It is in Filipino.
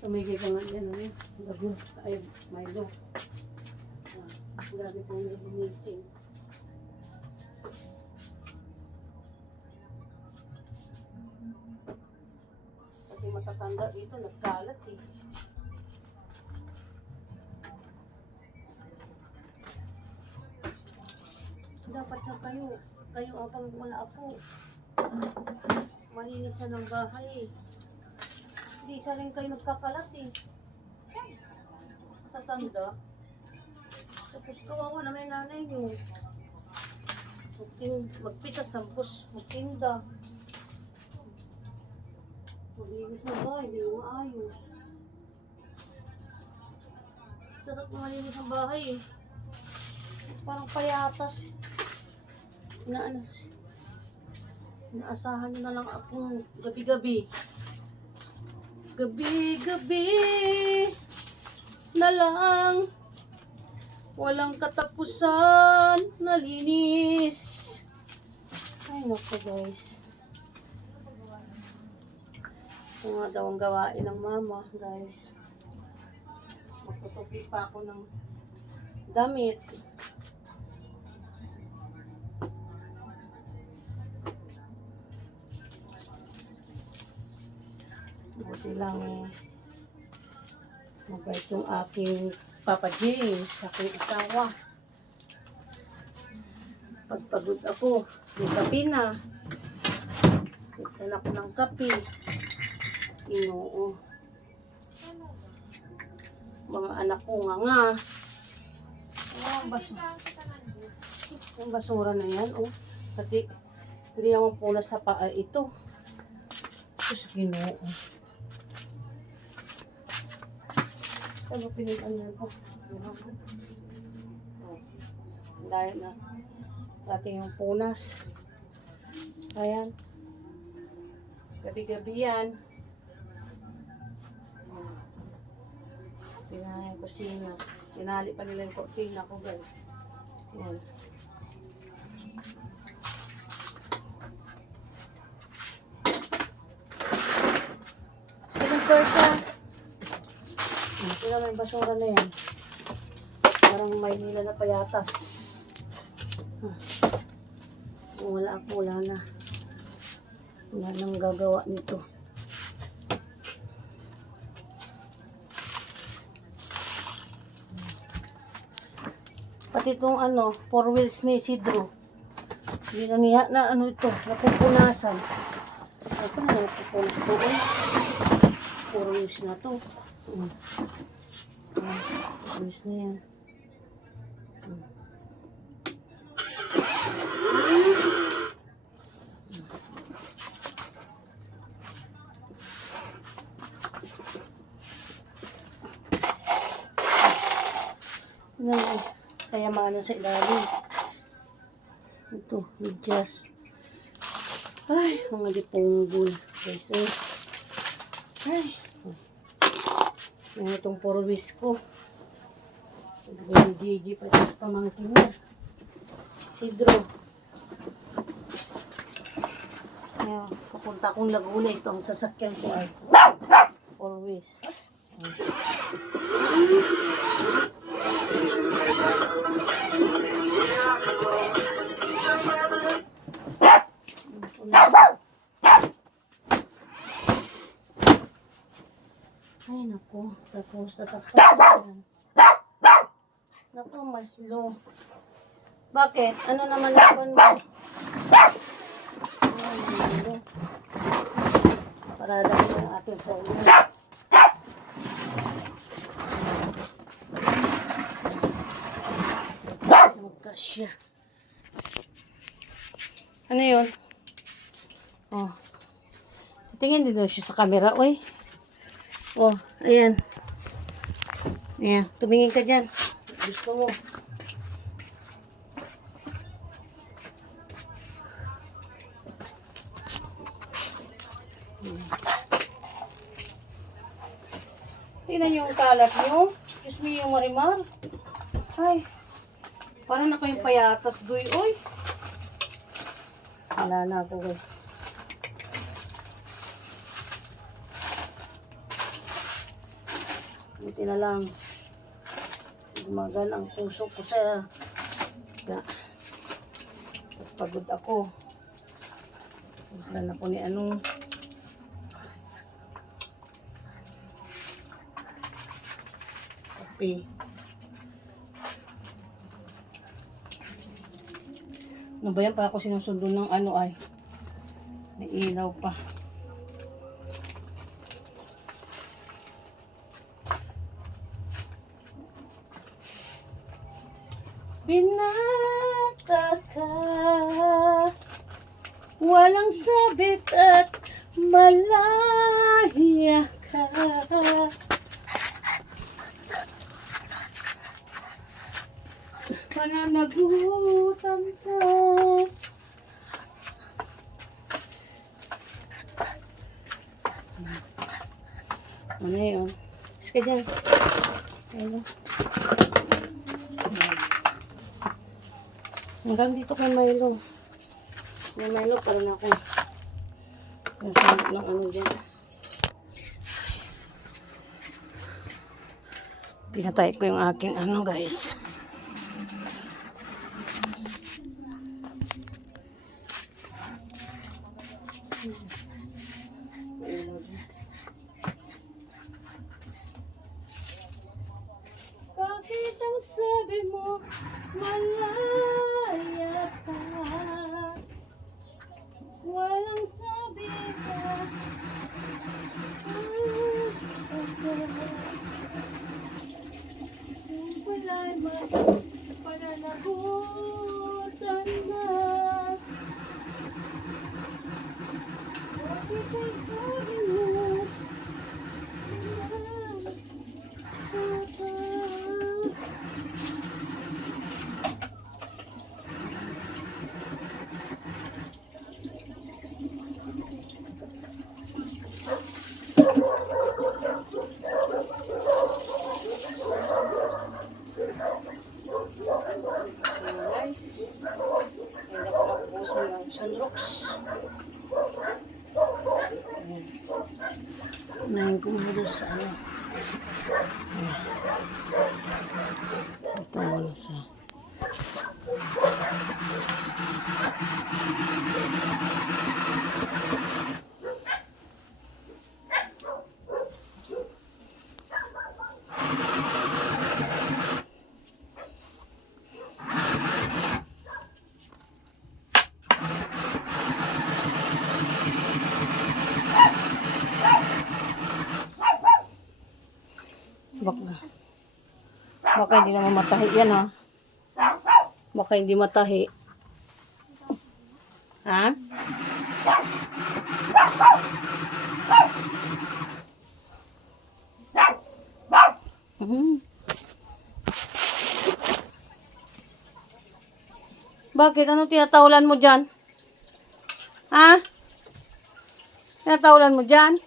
Tumigil ka nga yan, ano? Lago. Ay, Milo. Grabe pong missing. Pati matatanda dito, nagkalat eh. Dapat na kayo abang wala ako. Malinis na ng bahay. Hindi sa rin kayo nagkakalat eh. Matatanda. Tapos kawawa naman yung nanay nyo. Magpitas ng bus, magtinda. Malinis na ba? Hindi mo maayos. Sarap na malinis ang bahay eh. Parang payatas. Inaasahan nyo na lang akong gabi-gabi. Gabi-gabi na lang. Walang katapusan, nalinis. Ay, naku guys. Ito nga daw ang gawain ng mama, guys. Magtutupi pa ako ng damit. Buti lang eh. Mabait yung aking Papa James, aking asawa. Pagpagod ako, may kape na. Tignan ako ng kape. Inoo. Mga anak ko nga. Yung basura na yan, oh. Pati, hindi naman pula sa paa ito. Tapos Ginoo. Ano pinitan yan po? Dahil na natin yung punas. Ayan. Gabi-gabi yan. Pinahal yung kusina. Sinali pa nila yung kortina ko, guys. Ayan. Pinag-bird ka. Sila may basura na yan. Parang may nila na payatas. Kung wala ako, wala na. Wala nang gagawa nito. Pati itong 4 wheels ni Isidro. Hindi na niya na napupunasan. Ito na napupunas to. 4 wheels na to. Ayos na yan. Kayamanan sa ilalim. Ito, just. Ay, mga dipunggol. Guys, ay. Yan itong porwis ko. Yung Gigi pa sa pamangkin niya. Isidro. Ayan, papunta akong Laguna. Ito ang sasakyan ko ay porwis. Ay, naku. Tapos, yan. Naku, mahilo. Bakit? Ano naman naman mo? Ay, mahilo. Parada ko yung ating progress. Magkasya. Ano yun? Oh. Tingin din daw siya sa camera. Uy. Oh, ayan. Ayan, tumingin ka dyan. Gusto mo. Tingnan nyo yung kalat nyo. Excuse me, yung marimar. Ay, parang na kayong payatas, guy. Uy. Wala na ako, guys. Buti na lang. Gumagan ang puso ko sa na, pagod ako. Wala na po ni anong kape. Ano ba yan? Para ako sinusundo ng ano ay. May ilaw pa. Binata ka, walang sabit at malaya ka. Pananagutan ka. Ano yun? Sige dyan. Ayun. Hanggang dito kay Milo. May Milo para na ako. Nasanap ng ano dyan. Pinatay ko yung aking ano guys. Bakit ang sabi mo malaya ka? Walang sabi ka. Kung wala'y pananagutan na. Bakit ang sabi mo malaya ka? Guys, hindi ko napupusin ng sunrocks. Nahin ko muna sa ano. Ito muna sa baka hindi naman matahi yan ha. Baka hindi matahi. Ha? Bakit? Ano tinatawalan mo dyan? Ha? Tinatawalan mo dyan?